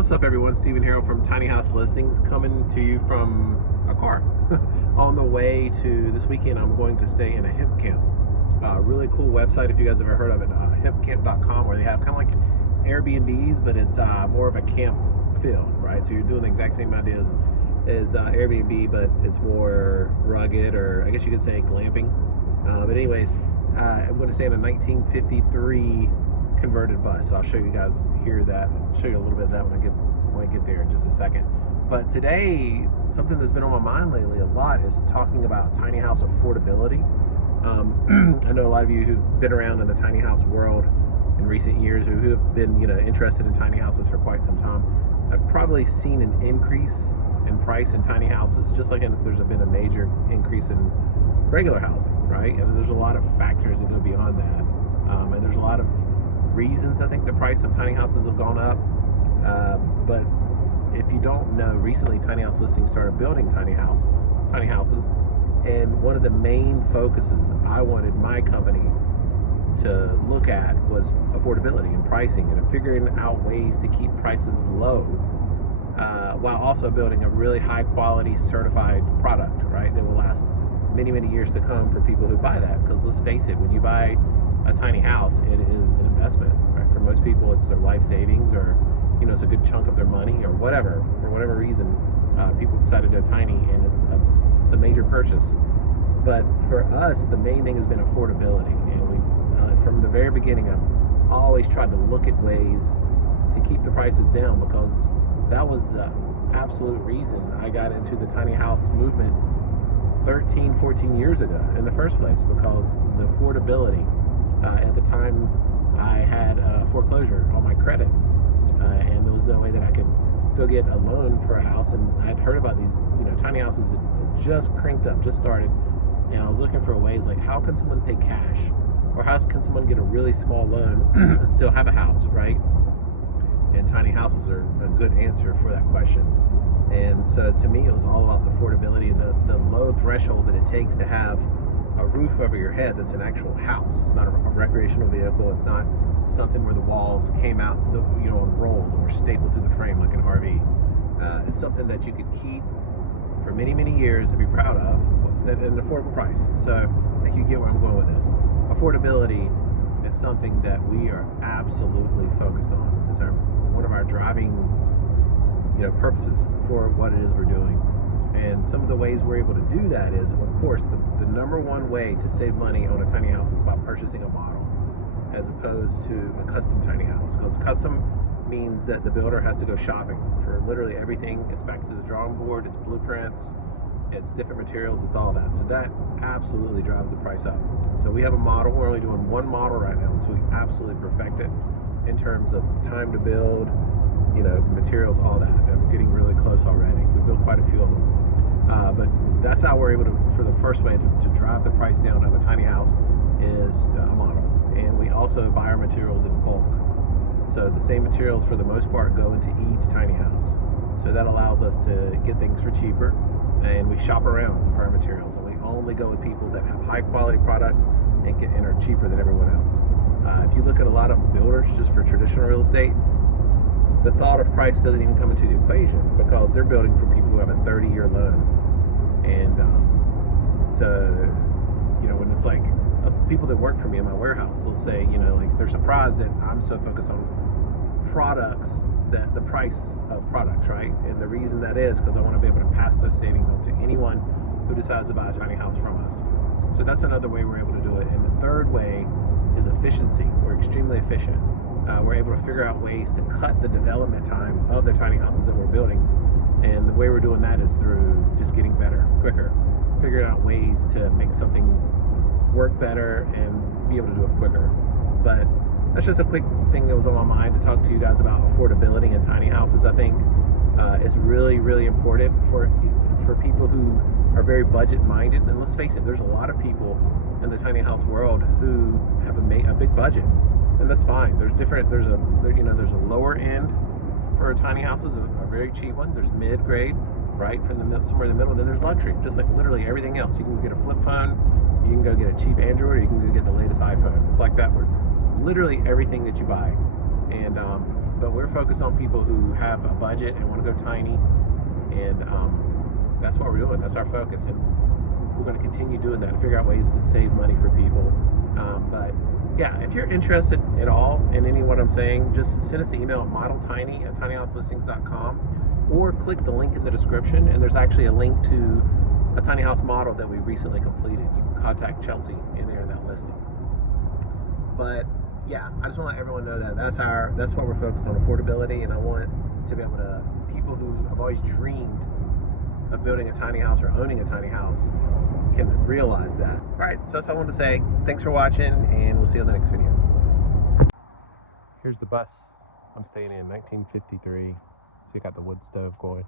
What's up, everyone? Stephen Harrell from Tiny House Listings, coming to you from a car. On the way to this weekend, I'm going to stay in a hip camp. Really cool website, if you guys have ever heard of it, hipcamp.com, where they have kind of like Airbnbs, but it's more of a camp feel, right? So you're doing the exact same ideas as Airbnb, but it's more rugged, or I guess you could say glamping. But anyways, I'm going to stay in a 1953 converted bus, so I'll show you guys here that, show you a little bit of that when I get there in just a second. But today, something that's been on my mind lately a lot is talking about tiny house affordability. I know a lot of you who've been around in the tiny house world in recent years, or who have been interested in tiny houses for quite some time, I've probably seen an increase in price in tiny houses, just like there's been a major increase in regular housing, right? And there's a lot of factors that go beyond that, and there's a lot of reasons I think the price of tiny houses have gone up. But if you don't know, recently Tiny House Listings started building tiny houses, and one of the main focuses I wanted my company to look at was affordability and pricing, and figuring out ways to keep prices low, while also building a really high quality certified product, right, that will last many years to come for people who buy that. Because let's face it, when you buy a tiny house, it is an investment, right? For most people, it's their life savings, or it's a good chunk of their money, or whatever. For whatever reason, people decide to go tiny, and it's a major purchase. But for us, the main thing has been affordability, and we, from the very beginning, I've always tried to look at ways to keep the prices down, because that was the absolute reason I got into the tiny house movement 13-14 years ago in the first place, because the affordability. At the time, I had a foreclosure on my credit, and there was no way that I could go get a loan for a house. And I'd heard about these, tiny houses that just cranked up, just started, and I was looking for ways like, how can someone pay cash, or how can someone get a really small loan and still have a house, right? And tiny houses are a good answer for that question. And so to me, it was all about the affordability and the low threshold that it takes to have a roof over your head that's an actual house. It's not a recreational vehicle. It's not something where the walls came out, on rolls and were stapled to the frame like an RV. It's something that you could keep for many years and be proud of at an affordable price. So I think you get where I'm going with this. Affordability is something that we are absolutely focused on. It's one of our driving purposes for what it is we're doing. And some of the ways we're able to do that is, of course, the number one way to save money on a tiny house is by purchasing a model, as opposed to a custom tiny house. Because custom means that the builder has to go shopping for literally everything. It's back to the drawing board, it's blueprints, it's different materials, it's all that. So that absolutely drives the price up. So we have a model. We're only doing one model right now until we absolutely perfect it in terms of time to build, materials, all that. And we're getting really close already. We built quite a few of them. But that's how we're able to, for the first way to drive the price down of a tiny house, is a model. And we also buy our materials in bulk. So the same materials for the most part go into each tiny house. So that allows us to get things for cheaper, and we shop around for our materials, and we only go with people that have high quality products and are cheaper than everyone else. If you look at a lot of builders just for traditional real estate, the thought of price doesn't even come into the equation, because they're building for people who have a 30-year loan. And so, when it's like people that work for me in my warehouse, they'll say, like, they're surprised that I'm so focused on products, that the price of products, right? And the reason that is because I want to be able to pass those savings on to anyone who decides to buy a tiny house from us. So that's another way we're able to do it. And the third way is efficiency. We're extremely efficient. We're able to figure out ways to cut the development time of the tiny houses that we're building. And the way we're doing that is through just getting better, quicker, figuring out ways to make something work better and be able to do it quicker. But that's just a quick thing that was on my mind to talk to you guys about affordability in tiny houses. I think it's really important for people who are very budget minded. And let's face it, there's a lot of people in the tiny house world who have a big budget. And that's fine. There's a lower end for tiny houses, a very cheap one. There's mid-grade, right, somewhere in the middle. And then there's luxury, just like literally everything else. You can go get a flip phone, you can go get a cheap Android, or you can go get the latest iPhone. It's like that. Literally everything that you buy. And but we're focused on people who have a budget and want to go tiny, and that's what we're doing. That's our focus, and we're going to continue doing that, figure out ways to save money for people. But yeah, if you're interested at all in any of what I'm saying, just send us an email at modeltiny@tinyhouselistings.com, or click the link in the description, and there's actually a link to a tiny house model that we recently completed. You can contact Chelsea in there in that listing. But yeah, I just want to let everyone know that that's what we're focused on, affordability, and I want to be able to, people who have always dreamed of building a tiny house or owning a tiny house can realize that. All right, so that's all I wanted to say. Thanks for watching, and we'll see you on the next video. Here's the bus I'm staying in, 1953. So you got the wood stove going.